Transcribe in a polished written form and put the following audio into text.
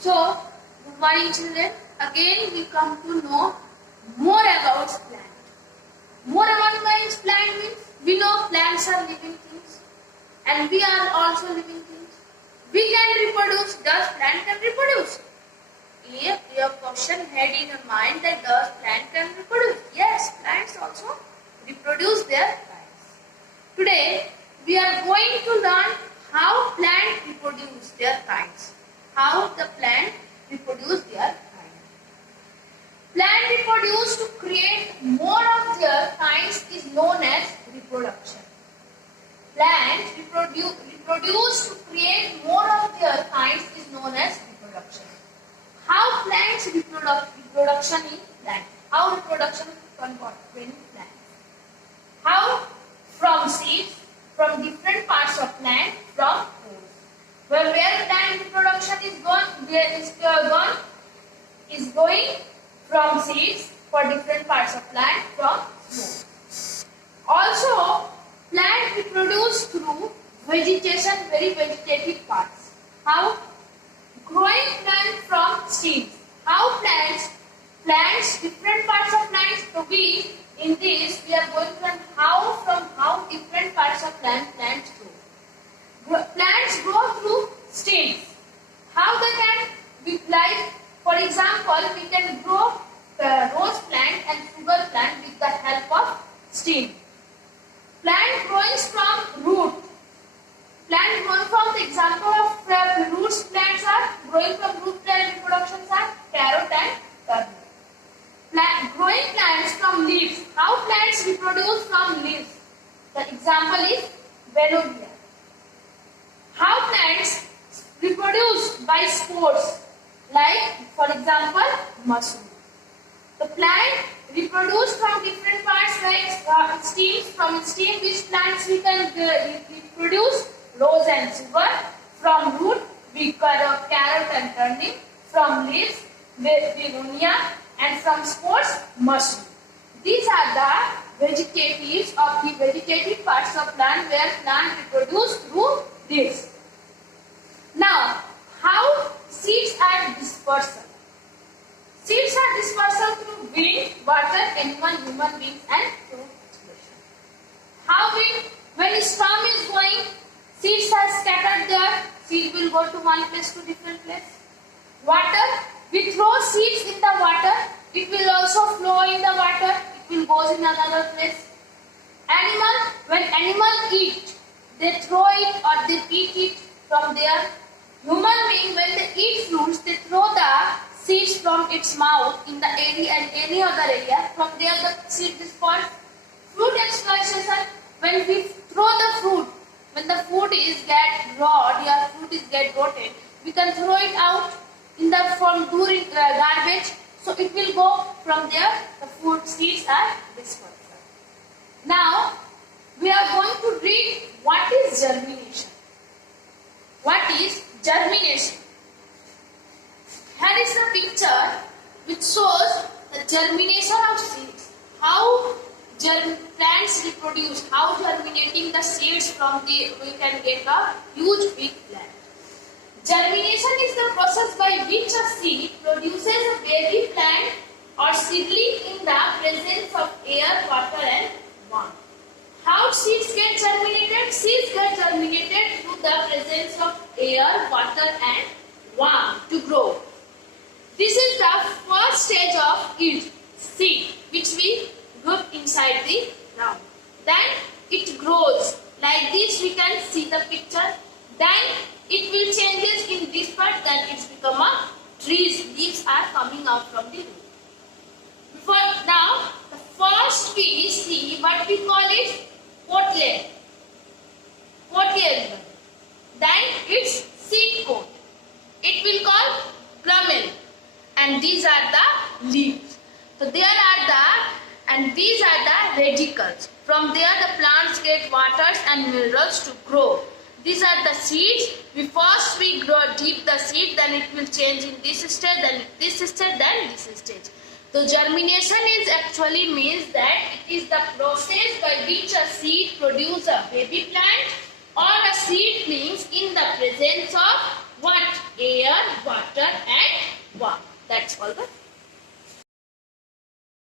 So, good morning children. Again we come to know more about plant. More about plant means we know plants are living things and we are also living things. We can reproduce. Does plant can reproduce? If your question had in your mind that does plant can reproduce? Yes, plants also reproduce their kinds. Today we are going to learn how plants reproduce their kinds. How the plant reproduce their kinds. Plant reproduce to create more of their kinds is known as reproduction. Plants reproduce to create more of their kinds is known as reproduction. How plants reproduction in plant? How reproduction convert in plants? How? From seeds, from different parts of plant, from poles. Where plant reproduction is going from seeds for different parts of plant from spores. Also, plant reproduce through vegetation, very vegetative parts. How? Growing plant from seeds. How plants, different parts of plants to be. In this, we are going to learn how different parts of plants grow. Plants grow through stems. How they can be like, for example, we can grow rose plant and sugar plant with the help of stem. Plant growing from root. Plant growing from the example of roots plants are growing from root plant reproductions are carrot and turnip. Growing plants from leaves. How plants reproduce from leaves? The example is Begonia. How plants reproduce by spores? Like, for example, mushroom. The plant reproduce from different parts like stems. From stem, which plants we can reproduce? Rose and sugar. From root, we carrot and turnip. From leaves, begonia. And from spores, mushroom. These are the vegetatives of the vegetative parts of plant where plant reproduce through this. Now, how seeds are dispersal? Seeds are dispersal through wind, water, animal, human beings and through explosion. How wind? When a storm is going, seeds are scattered there. Seed will go to one place to different place. Water? We throw seeds in the water, it will also flow in the water, it will go in another place. Animal, when animals eat, they throw it or they eat it from there. Human being, when they eat fruits, they throw the seeds from its mouth in the area and any other area. From there the seed is formed. Fruit exploitation, when we throw the fruit, when the food is get raw, your fruit is get rotten, we can throw it out in the form during garbage, so it will go from there. The food seeds are dispersed. Now we are going to read what is germination. What is germination? Here is a picture which shows the germination of seeds. How plants reproduce. How germinating the seeds from we can get a huge big plant. Germination is the process by which a seed produces a baby plant or seedling in the presence of air, water and warmth. How seeds get germinated? Seeds get germinated through the presence of air, water and warmth to grow. This is the first stage of it, seed, which we put inside the ground. Then it grows. Like this we can see the picture. Then it will changes in this part, then it's become a trees. Leaves are coming out from the root. Now, the first we see what we call it potlet. Potlet. Then it's seed coat. It will call plumel. And these are the leaves. So these are the radicals. From there the plants get waters and minerals to grow. These are the seeds. We grow deep the seed, then it will change in this stage, then this stage, then this stage. So germination is actually means that it is the process by which a seed produces a baby plant or a seedlings in the presence of what? Air, water and warmth. That's called the